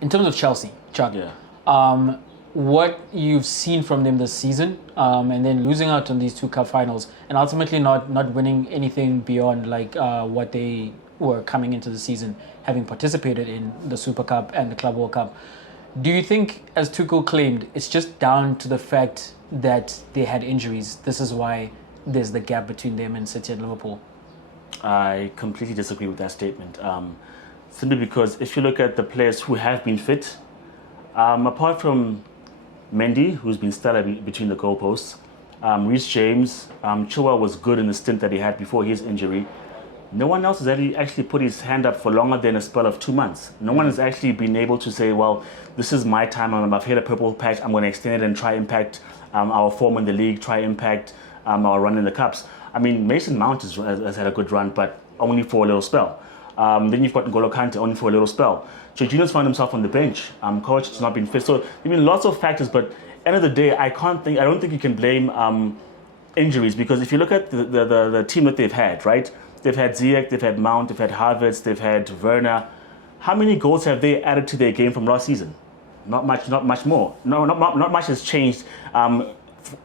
In terms of Chelsea, Chuck, Yeah. what you've seen from them this season, and then losing out on these two cup finals, and ultimately not winning anything beyond like what they were coming into the season, having participated in the Super Cup and the Club World Cup. Do you think, as Tuchel claimed, it's just down to the fact that they had injuries? This is why there's the gap between them and City and Liverpool. I completely disagree with that statement. Simply because if you look at the players who have been fit, apart from Mendy, who's been stellar between the goalposts, Reece James, Chilwell was good in the stint that he had before his injury. No one else has actually put his hand up for longer than a spell of 2 months. No one has actually been able to say, well, this is my time, I've hit a purple patch, I'm going to extend it and try impact our form in the league, try impact our run in the Cups. I mean, Mason Mount has had a good run, but only for a little spell. Then you've got N'Golo Kante, only for a little spell. Jorginho's found himself on the bench. Kovacic has not been fit. So, I mean, lots of factors, but end of the day, I don't think you can blame injuries, because if you look at the team that they've had, right? They've had Ziyech, they've had Mount, they've had Havertz, they've had Werner. How many goals have they added to their game from last season? Not much more. No, not much has changed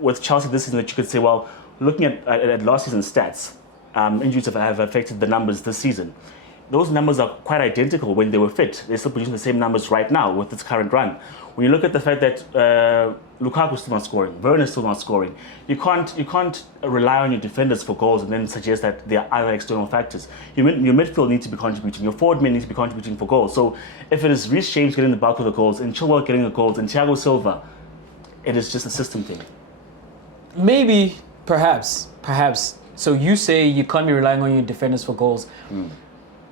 with Chelsea this season that you could say, well, looking at last season's stats, injuries have affected the numbers this season. Those numbers are quite identical when they were fit. They're still producing the same numbers right now with this current run. When you look at the fact that Lukaku's still not scoring, Werner's still not scoring, you can't rely on your defenders for goals and then suggest that there are other external factors. Your midfield needs to be contributing, your forward men need to be contributing for goals. So if it is Reece James getting the bulk of the goals and Chilwell getting the goals and Thiago Silva, it is just a system thing. Maybe, perhaps. So you say you can't be relying on your defenders for goals.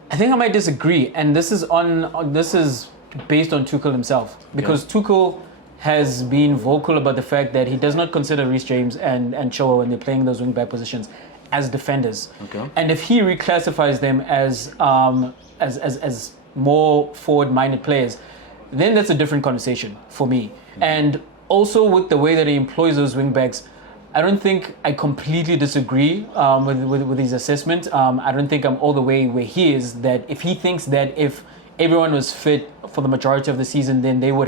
I think I might disagree, and this is based on Tuchel himself, because Tuchel has been vocal about the fact that he does not consider Reece James and Chilwell when they're playing those wing back positions as defenders. Okay. And if he reclassifies them as more forward-minded players, then that's a different conversation for me. And also with the way that he employs those wing backs, I don't think I completely disagree with his assessment. I don't think I'm all the way where he is, that if he thinks that if everyone was fit for the majority of the season, then they would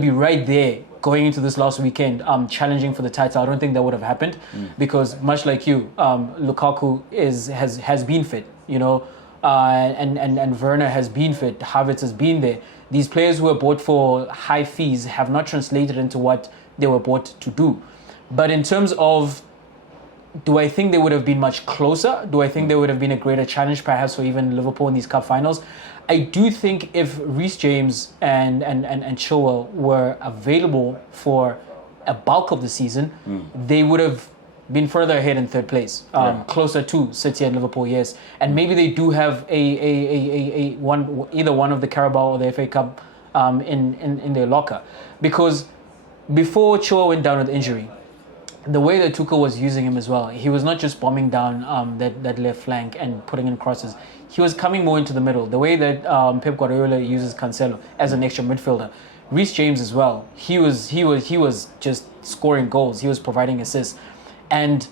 be right there going into this last weekend, challenging for the title. I don't think that would have happened, because much like you, Lukaku has been fit, you know, and Werner has been fit, Havertz has been there. These players who were bought for high fees have not translated into what they were bought to do. But in terms of, do I think they would have been much closer? Do I think there would have been a greater challenge perhaps for even Liverpool in these cup finals? I do think if Reece James and Chilwell were available for a bulk of the season, they would have been further ahead in third place, closer to City and Liverpool, yes. And maybe they do have either one of the Carabao or the FA Cup in their locker. Because before Chilwell went down with injury, the way that Tuchel was using him as well, he was not just bombing down that left flank and putting in crosses. He was coming more into the middle. The way that Pep Guardiola uses Cancelo as an extra midfielder, Reece James as well. He was just scoring goals. He was providing assists, and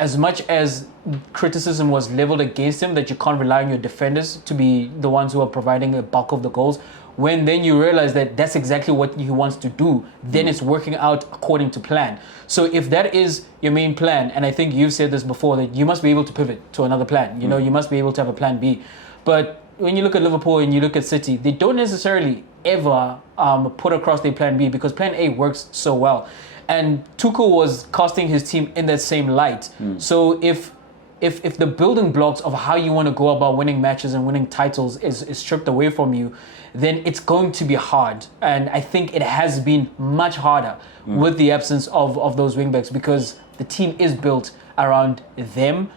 as much as criticism was leveled against him that you can't rely on your defenders to be the ones who are providing a bulk of the goals, when then you realize that that's exactly what he wants to do, then it's working out according to plan. So if that is your main plan, and I think you've said this before, that you must be able to pivot to another plan. You know, you must be able to have a plan B. But when you look at Liverpool and you look at City, they don't necessarily ever put across their plan B, because plan A works so well. And Tuchel was casting his team in that same light. So if the building blocks of how you want to go about winning matches and winning titles is stripped away from you, then it's going to be hard. And I think it has been much harder with the absence of those wingbacks, because the team is built around them